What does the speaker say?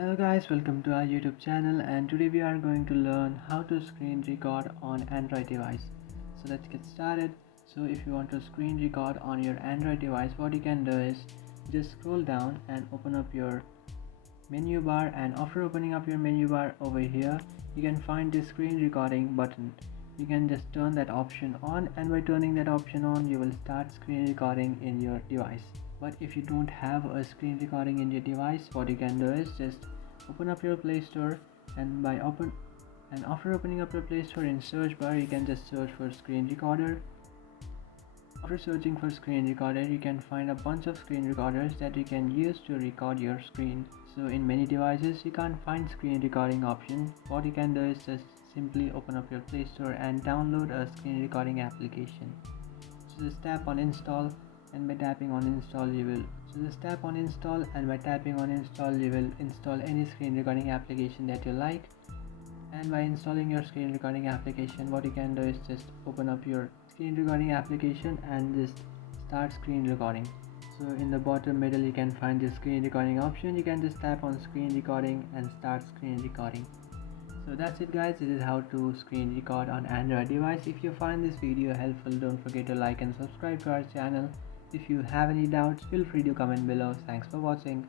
Hello guys, welcome to our YouTube channel, and today we are going to learn how to screen record on Android device. So let's get started. So if you want to screen record on your Android device, what you can do is just scroll down and open up your menu bar, and after opening up your menu bar over here, you can find the screen recording button. You can just turn that option on, and by turning that option on, you will start screen recording in your device. But if you don't have a screen recording in your device, what you can do is just open up your Play Store, and after opening up your Play Store, in search bar you can just search for screen recorder. After searching for screen recorder, you can find a bunch of screen recorders that you can use to record your screen. So in many devices you can't find screen recording option. What you can do is just simply open up your Play Store and download a screen recording application. So just tap on install, and by tapping on install you will install any screen recording application that you like. And by installing your screen recording application, what you can do is just open up your screen recording application and just start screen recording. So in the bottom middle you can find the screen recording option. You can just tap on screen recording and start screen recording. So that's it guys, this is how to screen record on Android device. If you find this video helpful, don't forget to like and subscribe to our channel. If you have any doubts, feel free to comment below. Thanks for watching.